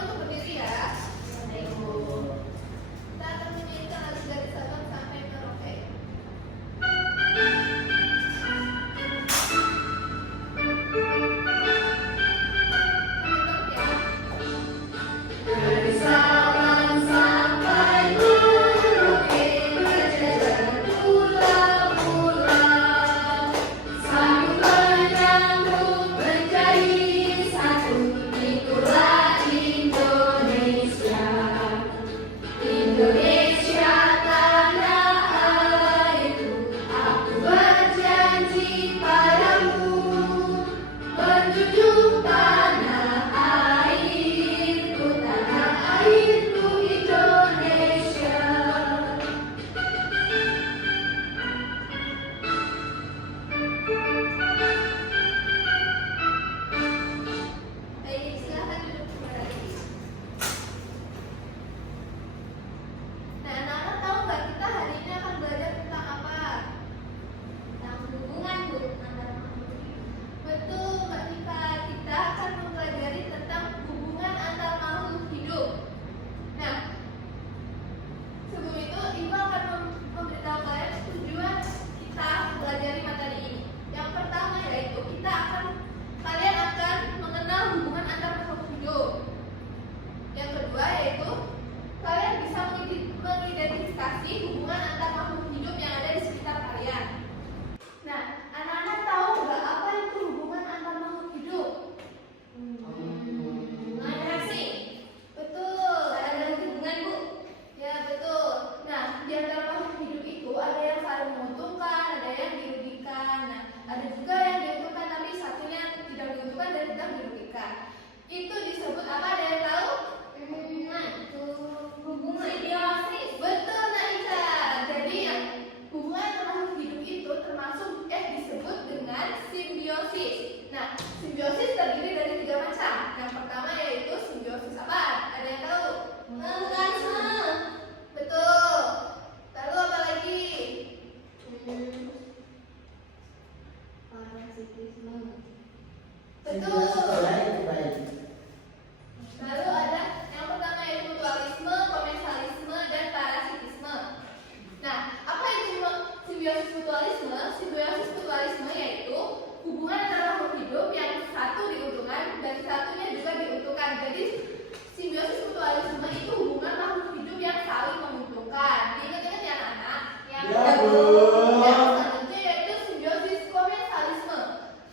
untuk berdiri ya. Kita akan menyanyikan lagu dari Sabang sampai Merauke. Dari Sabang sampai Merauke, berjalan pulau-pulau, sambil menyambut menjadi satu, itulah Indonesia. Indonesia tanah airku, aku berjanji padamu, menjunjung tanah airku Indonesia. Baik, silakan duduk kembali. Nah, anak-anak tahu nggak kita hari ini akan belajar tentang apa? Tentang hubungan, Bu, antara makhluk hidup. Betul, Mbak Tika. Kita akan mempelajari tentang hubungan antar makhluk hidup. Nah, sebelum itu, Ibu akan memberitahu kalian tujuan kita mempelajari materi ini. Yang pertama yaitu kalian akan mengenal hubungan antar makhluk hidup. Yang kedua yaitu kalian bisa mengidentifikasi hubungan antar makhluk hidup yang ada di sekitar kalian. Nah, anak-anak tahu nggak apa itu hubungan antar makhluk hidup? Interaksi. Betul, ada hubungan, Bu. Ya, betul. Nah, di antara makhluk hidup itu ada yang saling menguntungkan, ada yang dirugikan. Nah, ada juga yang diuntungkan tapi satunya tidak diuntungkan dan tidak dirugikan. Itu disebut apa? Ada yang tahu? Hubungan simbiosis. Betul, Naisa. Jadi yang hubungan makhluk hidup itu termasuk disebut dengan simbiosis. Nah, simbiosis terdiri dari 3 macam. Yang pertama yaitu simbiosis apa? Ada yang tahu? Mutualisme. Betul. Lalu apa lagi? Parasitisme. Betul. Lalu ada yang pertama yaitu mutualisme, komensalisme, dan parasitisme. Nah, apa itu simbiosis mutualisme? Simbiosis mutualisme yaitu hubungan antara makhluk hidup yang satu diuntungkan dan satunya juga diuntungkan. Jadi simbiosis mutualisme itu hubungan makhluk hidup yang saling menguntungkan. Diingat-ingat ya anak-anak? Yang selanjutnya yaitu simbiosis komensalisme.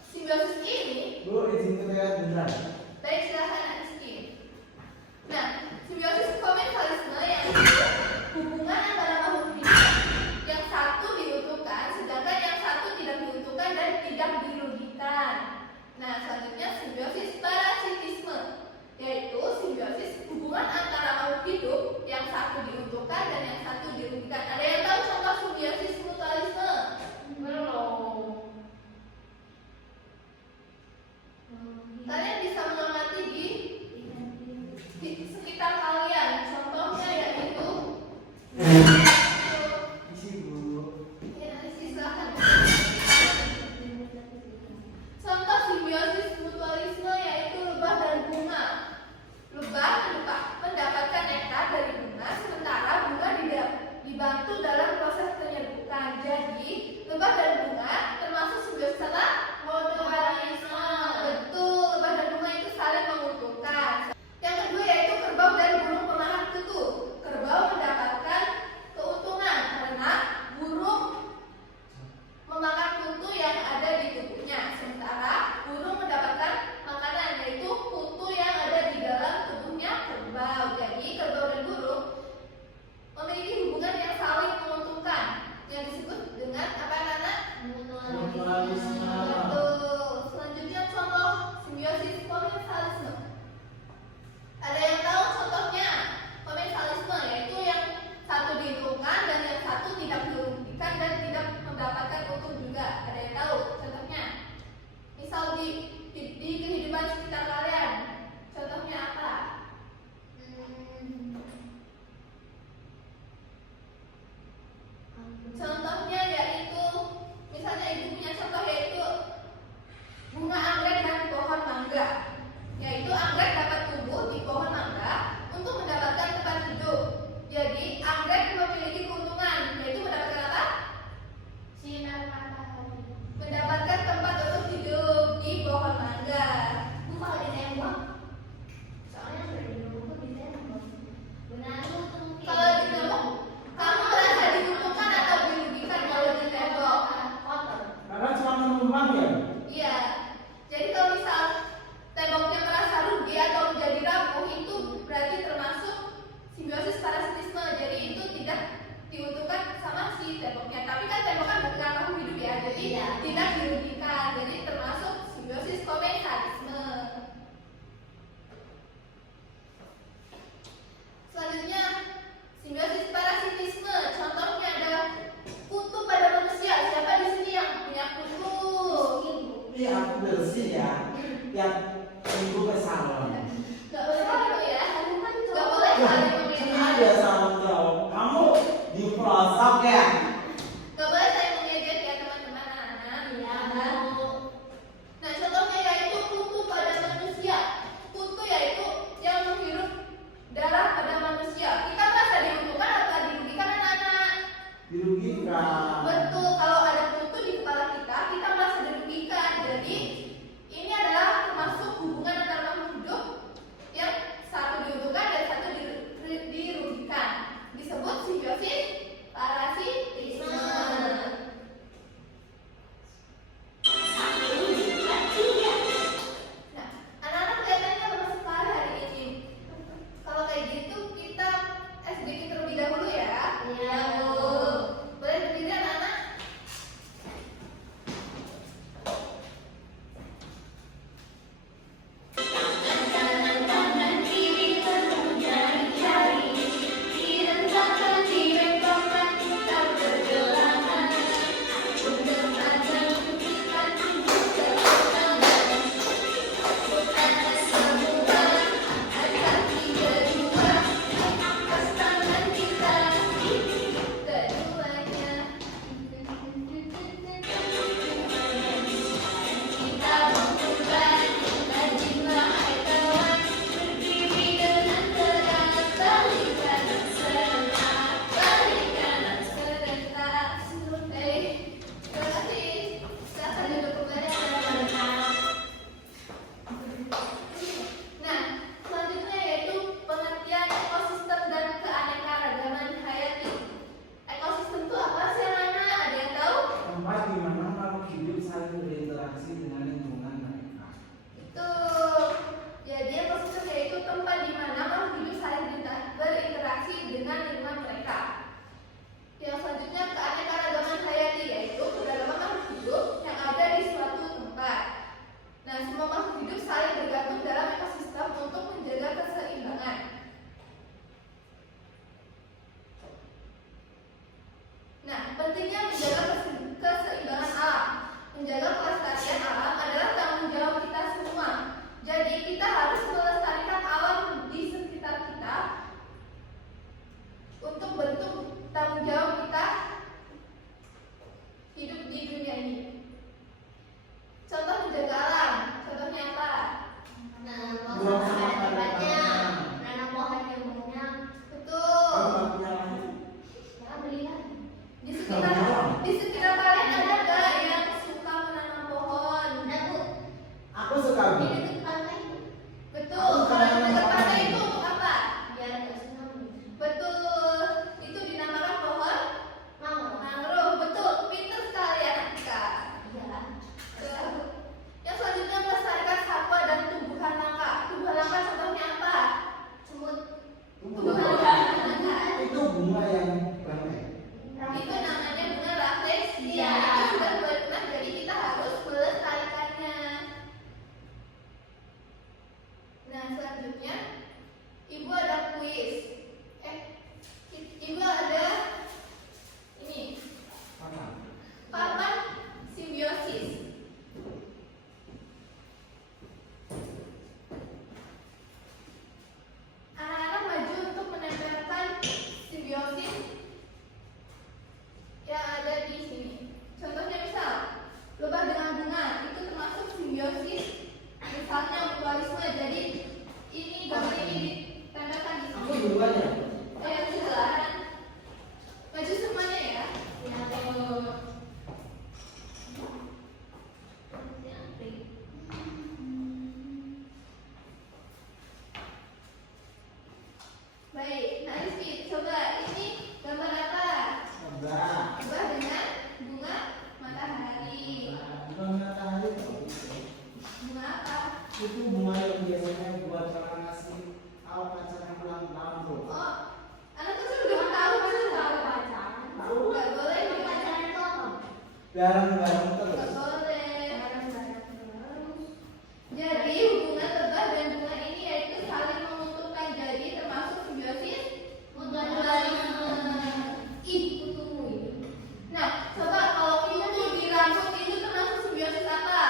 Simbiosis ini, Bu, izin terlihat beneran. baik, silahkan Rizky. Nah, simbiosis komensalisme yaitu hubungan antara makhluk hidup yang satu diuntungkan sedangkan yang satu tidak diuntungkan dan tidak dirugikan. Nah, selanjutnya simbiosis parasitisme yaitu simbiosis hubungan antara makhluk hidup yang satu diuntungkan dan yang satu dirugikan. Ada yang tahu contoh simbiosis mutualisme? Belum. Kalian bisa mengamati di sekitar kalian. Contohnya yaitu Isi, Bu. ya, silahkan. Contoh simbiosis mutualisme yaitu lebah dan bunga. Lebah mendapatkan nektar dari bunga, sementara bunga dibantu dalam proses penyerbukan. Jadi, lebah dan bunga termasuk simbiosis apa? Mutualisme. Betul, lebah dan bunga itu saling menguntungkan. Yang kedua yaitu kerbau dan burung pemanah kutu. Kerbau mendapatkan bersih ya. Tiap minggu ke salon. Gak boleh gitu ya. Gak boleh saling Kan mengejek. ada salon cowok. Kamu di pelosok ya? Gak boleh saling mengejek ya teman-teman anak-anak. Iya. Nah contohnya yaitu kutu pada manusia. Kutu yaitu yang menghirup darah pada manusia. Kita merasa diuntungkan atau dirugikan anak-anak? Dirugikan. Betul, kalau ada kutu di kepala kita, kita merasa dirugikan. Jadi ini adalah termasuk hubungan antara makhluk hidup yang satu diuntungkan dan satu dirugikan. Disebut simbiosis parasitisme. Nah, anak-anak kelihatannya lemas sekali hari ini. Kalau kayak gitu kita sedikit terlebih dahulu ya. Iya. Boleh berdiri anak-anak? Kanan kiri penuh jari-jari, direntangkan di bengkokan tak bergelangan. Untuk tajam tunjukkan tunjuk ketenangan. Bukan sambungan angkat kaki kedua, lepas tangan kita Keduanya. kita mengumpulkan rajinlah hai kawan, berdiri dengan tegak, balik kanan serentak, balik kanan serentak. Terima kasih. Silakan duduk kembali anak-anak. Nah, selanjutnya yaitu pengertian ekosistem dan keanekaragaman hayati. Ekosistem itu apa sih anak-anak? Ada yang tahu? Tempat di mana makhluk hidup saling berinteraksi dengan lingkungan mereka. Itu jadi ekosistem yaitu tempat di mana makhluk hidup saling berinteraksi dengan lingkungan mereka. Yang selanjutnya keanekaragaman hayati yaitu keberagaman makhluk hidup yang ada di suatu tempat. Nah, semua makhluk hidup saling bergantung dalam ekosistem untuk menjaga keseimbangan. Nah, pentingnya menjaga keseimbangan alam. Menjaga kelestarian alam adalah tanggung jawab kita semua. Jadi kita harus melestarikan alam di sekitar kita untuk bentuk tanggung jawab kita hidup di dunia ini. Contoh menjaga alam, contohnya apa? Nanam pohon sebanyak-banyaknya, nanam pohon yang banyak. Betul. Kamu nggak punya lagi? Ya beli lagi. Di sekitar kalian ada nggak yang suka menanam pohon? Ada Bu, Aku suka di Bu. dekat pantai Betul. Kalau di dekat pantai itu untuk apa? biar nggak tsunami. Betul. Itu dinamakan pohon Mau? mangrove. Betul. Pintar sekali anak kita. Iya. Betul. Yang selanjutnya melestarikan satwa dan tumbuhan langka. Tumbuhan langka contohnya apa? Semut. Tumbuhan langka. Itu bunga yang banyak. Itu namanya bunga rafflesia. Iya. Itu sudah punah, jadi kita harus melestarikannya. Nah, selanjutnya Ibu ada kuis. Ibu ada ini Mana? papan simbiosis. Anak-anak maju untuk menempelkan simbiosis yang ada di sini. Contohnya misal lebah dengan bunga itu termasuk simbiosis. Misalnya mutualisme. Jadi ini gambar ini ditandakan di Aku sini. duluan ya. Silakan maju semuanya ya. Ya. Baik, nah Rizky, coba ini gambar apa? Enggak. Lebah dengan bunga matahari. Bukan matahari tau. Bunga apa? Itu bunga yang biasanya buat orang ngasih tahu pacaran ulang tahun tuh. Oh, anak kecil udah tahu pasti tahu. Tahu? Nggak boleh ya. Pacaran itu apa? Bareng-bareng Nggak terus. boleh. Barang-barang terus. Jadi hubungan lebah dan bunga ini yaitu saling menguntungkan. Jadi termasuk simbiosis mutualisme. Ih, tunggu ini. Nah, coba kalau itu di rambut itu termasuk simbiosis apa?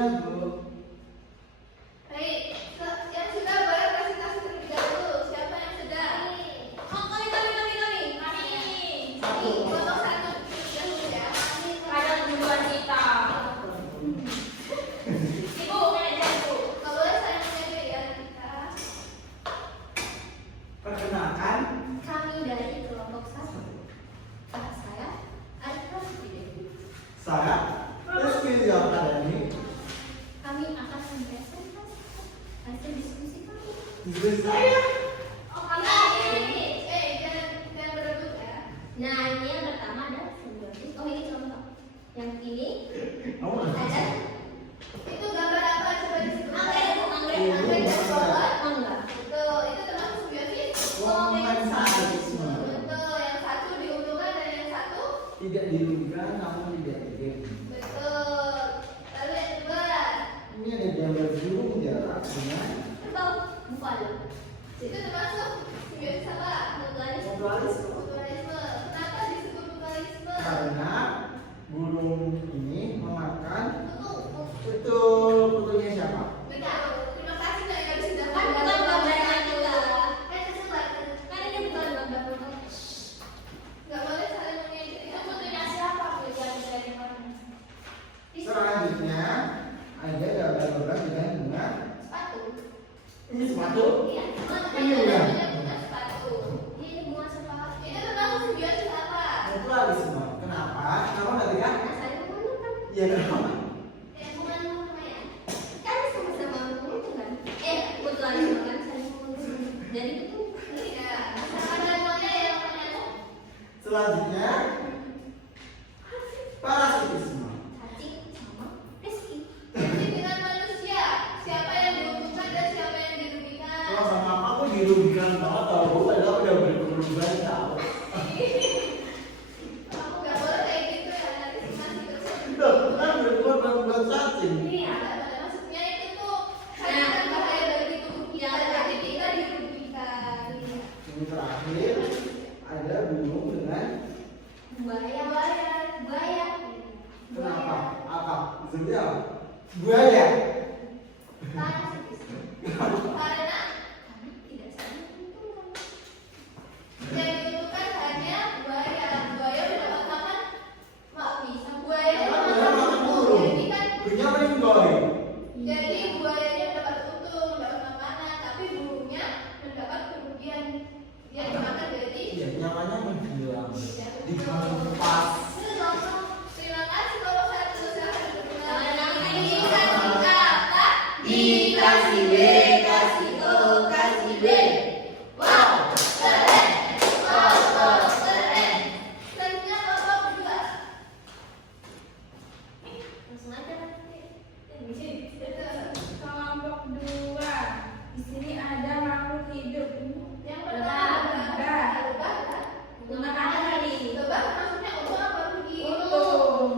Sudah, Bu. Baik, yang sudah boleh presentasi terlebih dahulu. Siapa yang sudah? Oh, kami. Satu. Kelompok satu terlebih dahulu ya. Ada duluan kita. Ibu, manajer ibu. Kalau boleh saya menjadi ya kita. Perkenalkan, Kami dari kelompok 1. Saya Arif Prasetyo. saya Rizky Akademi. Kami akan mempresentasikan hasil diskusi kami. Jadi saya. Oh, Jangan berebut ya. Nah, ini yang pertama ada simbiosis. Oh, ini contoh. Yang ini Kamu ada Itu gambar apa coba disebut? anggrek, Bu, anggrek. Anggrek dan pohon. Mangga. Betul, itu termasuk simbiosis. Komensalisme. Betul, yang satu diuntungkan dan yang satu Tidak dirugikan namun tidak dirugikan. betul. Lalu yang kedua, Ini ada gambar burung jarak dengan Kerbau, bufalo. itu termasuk simbiosis apa? Mutualisme. mutualisme. Mutualisme. Kenapa disebut mutualisme? Karena burung ini memakan Kutu. kutunya siapa? Betul. Terima kasih Kak yang sudah Kan bukan gambarnya kita. Kan kesebar. Kan ini bukan gambar foto. Nggak boleh saling mengejek. Itu fotonya siapa? Bu? Jangan dari mana. Selanjutnya ada gambar dengan bunga. Sepatu. Ini sepatu. Iya. Ini bunga. Bunga sepatu. Ini bunga sepatu. Itu termasuk simbiosis apa? Mutualisme. Kenapa? Kenapa nggak tiga? Nah, saya menguntungkan. Ya kenapa? Bukan lumayan. Kan sama-sama menguntungkan. Mutualisme kan saling menguntungkan. Jadi itu Iya. Sama dalilnya yang mana? Selanjutnya parasitisme. cacing sama rezeki. Jadi dengan manusia, siapa yang diuntungkan dan siapa yang dirugikan? Kalau sama aku dirugikan banget tau. Padahal udah berkorban tau. Kamu nggak boleh kayak gitu ya, nanti masih terus. Udah kan berkorban buat cacing. Iya. Maksudnya itu tuh saya kan bahaya bagi tubuh kita, jadi kita dirugikan. Ini terakhir ada burung dengan Buaya. kenapa? Apa? Maksudnya apa? Buaya. Parasitisme. Karena Kami tidak saling menguntungkan. yang diuntungkan hanya buaya. Buaya mendapat makan, bisa buaya Karena mendapat makan untung. burung. Jadi kan, Burungnya melingkoi. jadi buayanya mendapat untung, mendapat makanan, tapi burungnya mendapat kerugian. Dia dimakan jadi Iya, nyawanya menghilang. Dihempas. terima kasih kalau saya selesai Dikasih apa? Dikasih B, kasih O, kasih B. Wow, keren. Wow, keren. Selanjutnya kelompok kedua. Langsung aja nanti. Kelompok 2. Di sini ada makhluk hidup. Yang pertama lebah. Bunga matahari. Lebah maksudnya untung apa rugi? Untung.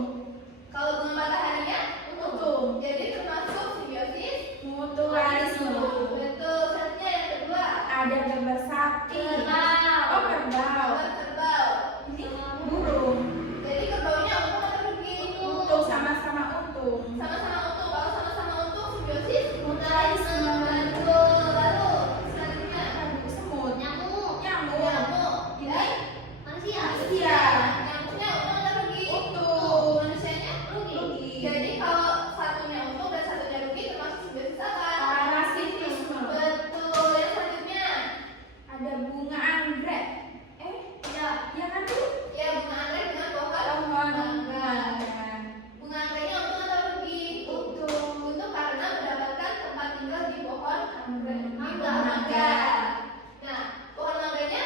Kalau bunga mataharinya Untung. jadi termasuk simbiosis. Mutualisme. Betul. Selanjutnya yang kedua. Ada gambar sapi. Kerbau. Oh, kerbau. Kerbau. Ini burung. Jadi kerbaunya untung atau rugi? Untung, sama-sama untung. Sama-sama untung. Kalau sama-sama untung simbiosis Mutualisme. Betul. Lalu selanjutnya Semut. Nyamuk. Nyamuk. Ini Manusia. Manusia. nyamuknya untung atau rugi? Untung. Manusianya Rugi. Jadi kalau satunya untung dan satunya rugi termasuk simbiosis apa? Parasitisme. Betul. Yang selanjutnya, Ada bunga anggrek. Ya kan Bu? ya bunga anggrek dengan pohon Pohon mangga. mangga. Bunga anggreknya untung atau rugi? Untung. Untung karena mendapatkan tempat tinggal di pohon anggrek. Di Mangga. pohon mangga. Nah, pohon mangganya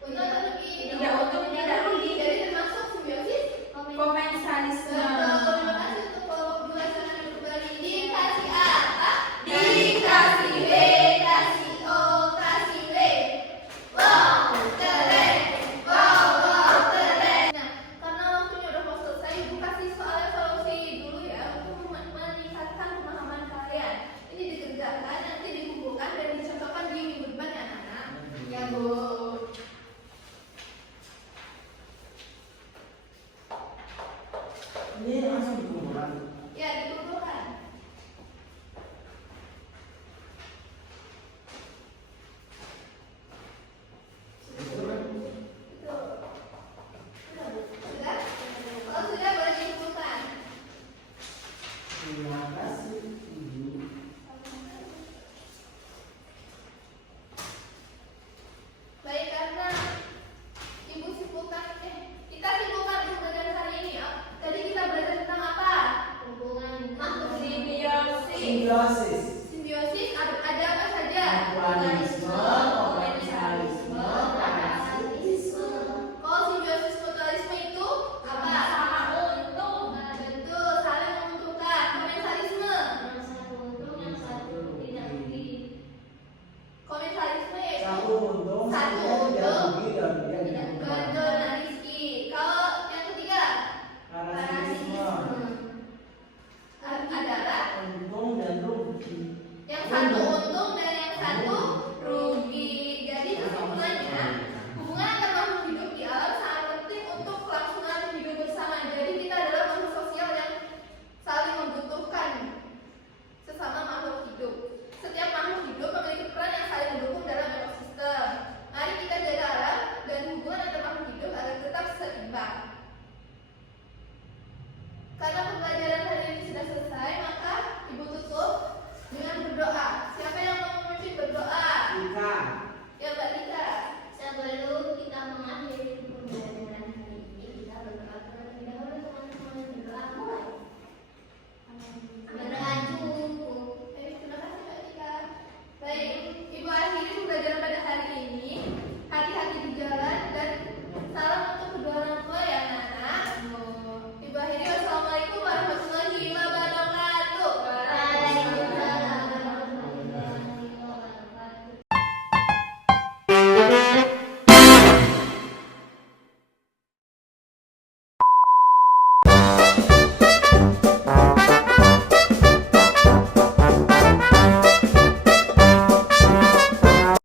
untung atau rugi? Tidak untung, tidak rugi. Jadi termasuk simbiosis. Komensalisme. Betul. Terima kasih untuk kelompok dua. Silakan kembali. Dikasih apa? Dikasih B, kasih O, kasih W. Wow, keren. Wow, keren. Nah, karena waktunya udah mau selesai, Ibu kasih soal evaluasi dulu ya untuk meningkatkan pemahaman kalian. Ini dikerjakan, nanti dikumpulkan dan dicocokkan di minggu depan ya anak-anak. Ya Bu. Ini langsung